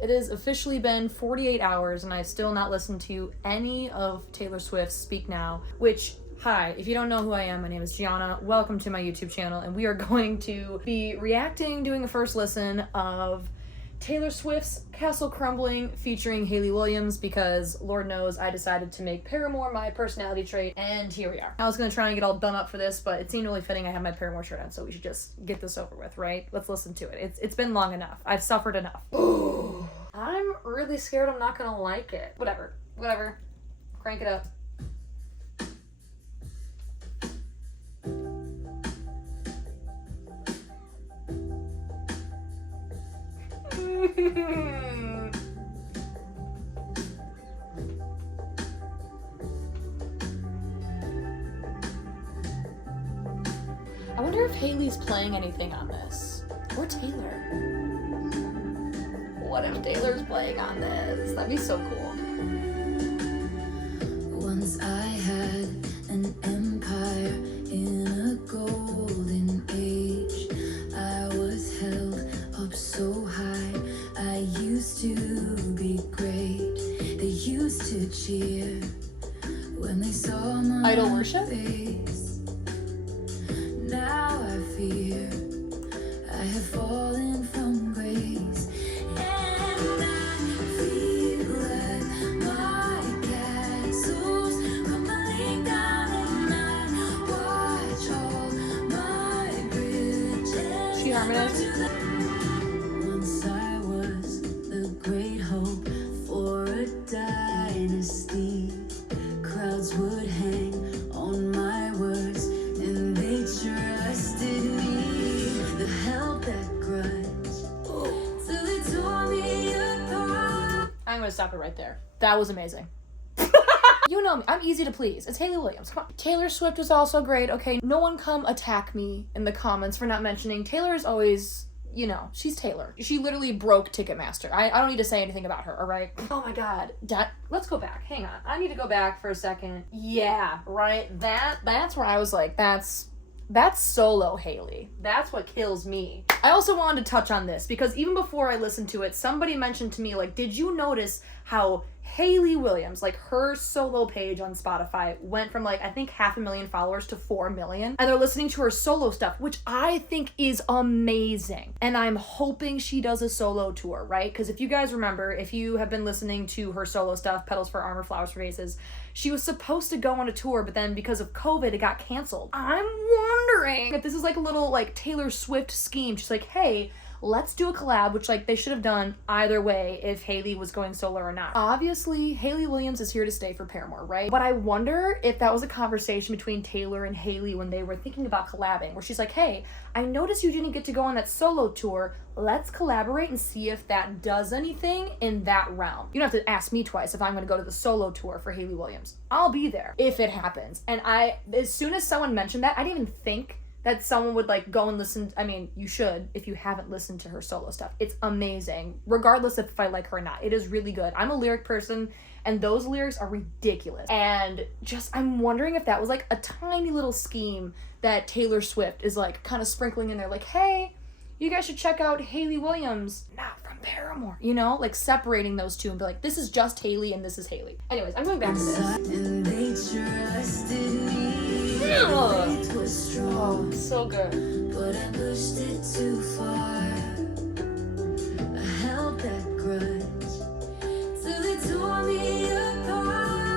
It has officially been 48 hours and I've still not listened to any of Taylor Swift's Speak Now, which, hi, if you don't know who I am, my name is Gianna. Welcome to my YouTube channel, and we are going to be reacting, doing a first listen of Taylor Swift's Castle Crumbling featuring Hayley Williams, because Lord knows I decided to make Paramore my personality trait, and here we are. I was gonna try and get all done up for this, but it seemed really fitting I have my Paramore shirt on, so we should just get this over with, right? Let's listen to it. It's been long enough. I've suffered enough. I'm really scared I'm not gonna like it. Whatever. Crank it up. I wonder if Hayley's playing anything on this. Or Taylor. What if Taylor's playing on this? That'd be so cool. Once I had an empire in a golden age. I was held up so high. I used to be great. They used to cheer when they saw my idol worship face. Now I fear I have fallen from grace, and I feel like my castle's crumbling down, and I watch all my bridges. She harmonized. Once I was the great hope for a dynasty. Crowds would hang on my words, and they trusted me. The held that grudge till they tore me apart. I'm gonna stop it right there. That was amazing. You know me, I'm easy to please. It's Hayley Williams, come on. Taylor Swift is also great, okay? No one come attack me in the comments for not mentioning. Taylor is always, you know, she's Taylor. She literally broke Ticketmaster. I don't need to say anything about her, all right? Oh my God. Let's go back, hang on. I need to go back for a second. Yeah, right, that's where I was like, that's solo Hayley. That's what kills me. I also wanted to touch on this because even before I listened to it, somebody mentioned to me, like, did you notice how Hayley Williams, like her solo page on Spotify went from like, I think 500,000 followers to 4 million, and they're listening to her solo stuff, which I think is amazing. And I'm hoping she does a solo tour, right? Because if you guys remember, if you have been listening to her solo stuff, Petals for Armor, Flowers for Vases, she was supposed to go on a tour, but then because of COVID, it got canceled. I'm wondering if this is like a little like Taylor Swift scheme. She's like, hey, let's do a collab, which like they should have done either way if Hayley was going solo or not. Obviously, Hayley Williams is here to stay for Paramore, right? But I wonder if that was a conversation between Taylor and Hayley when they were thinking about collabing, where she's like, hey, I noticed you didn't get to go on that solo tour. Let's collaborate and see if that does anything in that realm. You don't have to ask me twice if I'm gonna go to the solo tour for Hayley Williams. I'll be there if it happens. And as soon as someone mentioned that, I didn't even think that someone would like go and listen. I mean, you should if you haven't listened to her solo stuff. It's amazing, regardless if I like her or not. It is really good. I'm a lyric person, and those lyrics are ridiculous. And just, I'm wondering if that was like a tiny little scheme that Taylor Swift is like kind of sprinkling in there, like, hey, you guys should check out Hayley Williams, not from Paramore. You know, like separating those two and be like, this is just Hayley and this is Hayley. Anyways, I'm going back to this. And they trusted me. It was strong, so good. but I pushed it too far. I held that grudge till they tore me apart.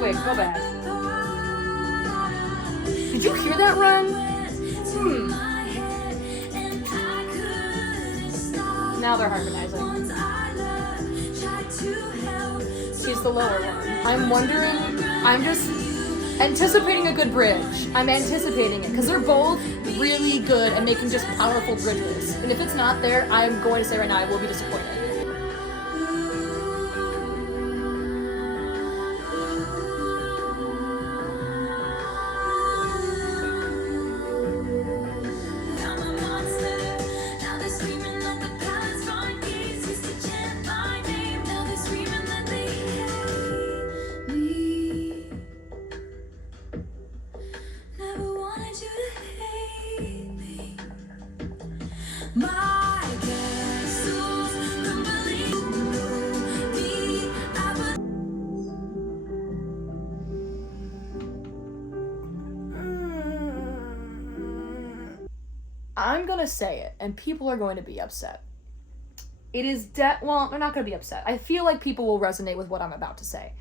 Wait, go back. Did you hear that run? Now they're harmonizing. She's the lower one. I'm wondering, I'm just anticipating a good bridge. I'm anticipating it because they're both really good at making just powerful bridges. And if it's not there, I'm going to say right now I will be disappointed. My I'm gonna say it, and people are going to be upset. It is well, they're not gonna be upset. I feel like people will resonate with what I'm about to say.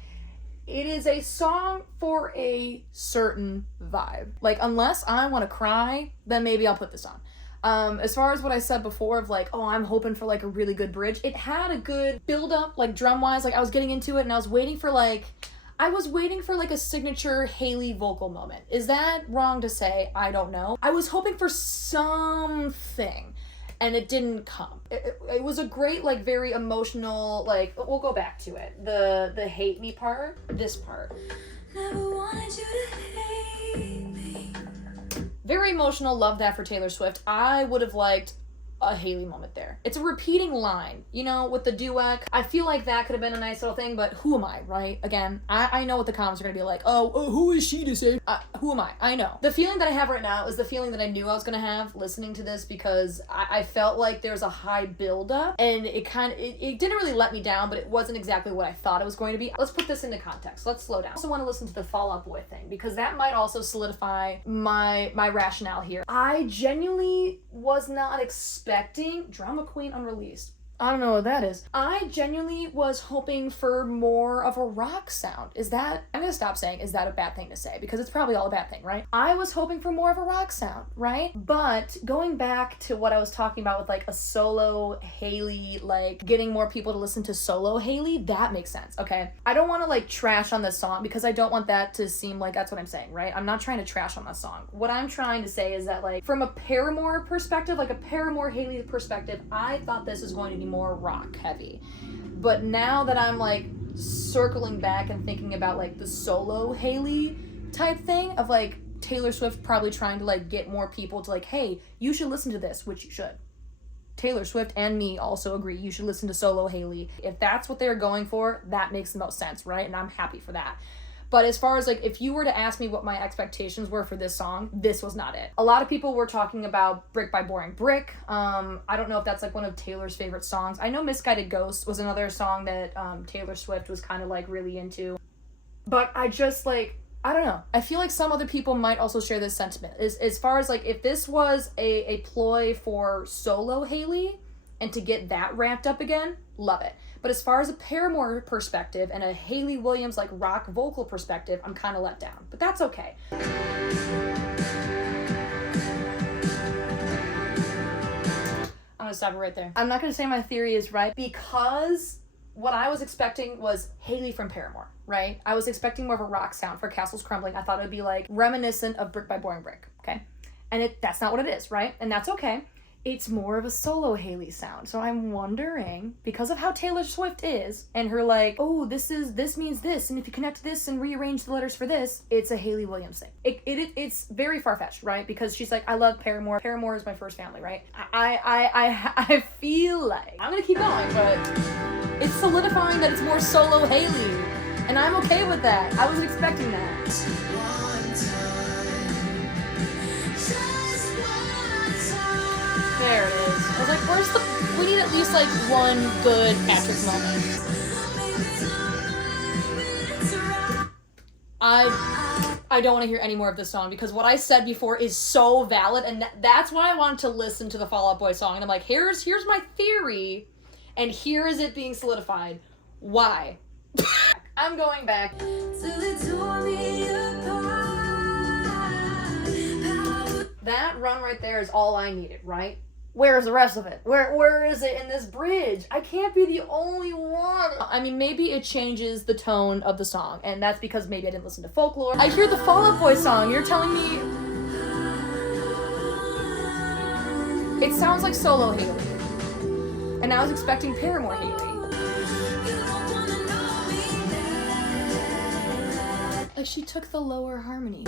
It is a song for a certain vibe. Like, unless I want to cry, then maybe I'll put this on. As far as what I said before of like, oh, I'm hoping for like a really good bridge, it had a good build up, like drum wise. Like, I was getting into it and I was waiting for like a signature Hayley vocal moment. Is that wrong to say? I don't know. I was hoping for something, and it didn't come. It was a great, like, very emotional, like, we'll go back to it. The hate me part, this part. Never wanted you to hate me. Very emotional, love that for Taylor Swift. I would have liked a Hayley moment there. It's a repeating line, you know, with the duet. I feel like that could have been a nice little thing, but who am I, right? Again, I know what the comments are gonna be like. Oh, who is she to say? Who am I? I know. The feeling that I have right now is the feeling that I knew I was gonna have listening to this, because I felt like there was a high buildup, and it didn't really let me down, but it wasn't exactly what I thought it was going to be. Let's put this into context. Let's slow down. I also want to listen to the Fall Out Boy thing, because that might also solidify my rationale here. I genuinely was not expecting Drama Queen unreleased. I don't know what that is. I genuinely was hoping for more of a rock sound. I'm gonna stop saying is that a bad thing to say, because it's probably all a bad thing, right? I was hoping for more of a rock sound, right? But going back to what I was talking about with like a solo Hayley, like getting more people to listen to solo Hayley, that makes sense, okay? I don't want to like trash on this song, because I don't want that to seem like that's what I'm saying, right? I'm not trying to trash on this song. What I'm trying to say is that, like, from a Paramore perspective, like a Paramore Hayley perspective, I thought this was going to be more rock heavy. But now that I'm like circling back and thinking about like the solo Hayley type thing of like Taylor Swift probably trying to like get more people to like, hey, you should listen to this, which you should. Taylor Swift and me also agree you should listen to solo Hayley. If that's what they're going for, that makes the most sense, right? And I'm happy for that. But as far as like, if you were to ask me what my expectations were for this song, this was not it. A lot of people were talking about Brick by Boring Brick. I don't know if that's like one of Taylor's favorite songs. I know Misguided Ghost was another song that Taylor Swift was kind of like really into. But I just like, I don't know. I feel like some other people might also share this sentiment. As far as like, if this was a ploy for solo Hayley and to get that ramped up again, love it. But as far as a Paramore perspective and a Hayley Williams like rock vocal perspective, I'm kind of let down. But that's okay. I'm gonna stop it right there. I'm not gonna say my theory is right, because what I was expecting was Hayley from Paramore, right? I was expecting more of a rock sound for Castles Crumbling. I thought it would be like reminiscent of Brick by Boring Brick, okay? And that's not what it is, right? And that's okay. It's more of a solo Hayley sound. So I'm wondering, because of how Taylor Swift is, and her like, oh, this means this, and if you connect this and rearrange the letters for this, it's a Hayley Williams thing. It's very far-fetched, right? Because she's like, I love Paramore. Paramore is my first family, right? I feel like, I'm gonna keep going, but it's solidifying that it's more solo Hayley. And I'm okay with that. I wasn't expecting that. There it is. I was like, we need at least like one good Patrick moment. I don't want to hear any more of this song, because what I said before is so valid, and that's why I wanted to listen to the Fall Out Boy song. And I'm like, here's my theory, and here is it being solidified. Why? I'm going back. That run right there is all I needed, right? Where's the rest of it? Where is it in this bridge? I can't be the only one. I mean, maybe it changes the tone of the song, and that's because maybe I didn't listen to Folklore. I hear the Fall Out Boy song. You're telling me it sounds like solo Hayley, and I was expecting Paramore Hayley. Like, she took the lower harmony.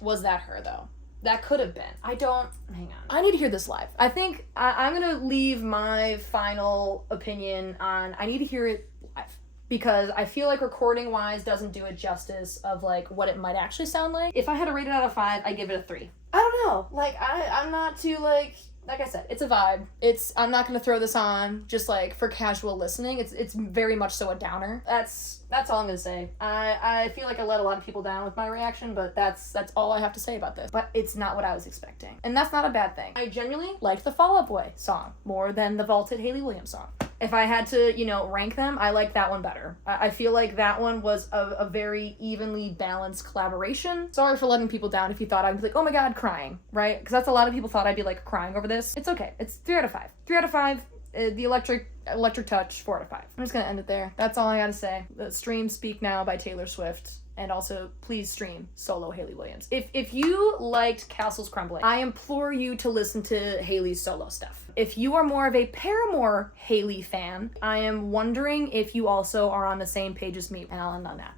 Was that her though? That could have been. Hang on. I need to hear this live. I think I'm going to leave my final opinion on, I need to hear it live. Because I feel like recording-wise doesn't do it justice of, like, what it might actually sound like. If I had to rate it out of 5, I'd give it a 3. I don't know. Like, I'm not too, like, like I said, it's a vibe. I'm not gonna throw this on just like for casual listening. It's very much so a downer. That's all I'm gonna say. I feel like I let a lot of people down with my reaction, but that's all I have to say about this. But it's not what I was expecting. And that's not a bad thing. I genuinely liked the Fall Out Boy song more than the vaulted Hayley Williams song. If I had to, rank them, I like that one better. I feel like that one was a very evenly balanced collaboration. Sorry for letting people down if you thought I'd be like, oh my god, crying, right? Because that's a lot of people thought I'd be like crying over this. It's okay. It's 3 out of 5. 3 out of 5. The electric touch, 4 out of 5. I'm just gonna end it there. That's all I gotta say. The stream Speak Now by Taylor Swift. And also, please stream solo Hayley Williams. If you liked Castle's Crumbling, I implore you to listen to Hayley's solo stuff. If you are more of a Paramore Hayley fan, I am wondering if you also are on the same page as me, and I'll end on that.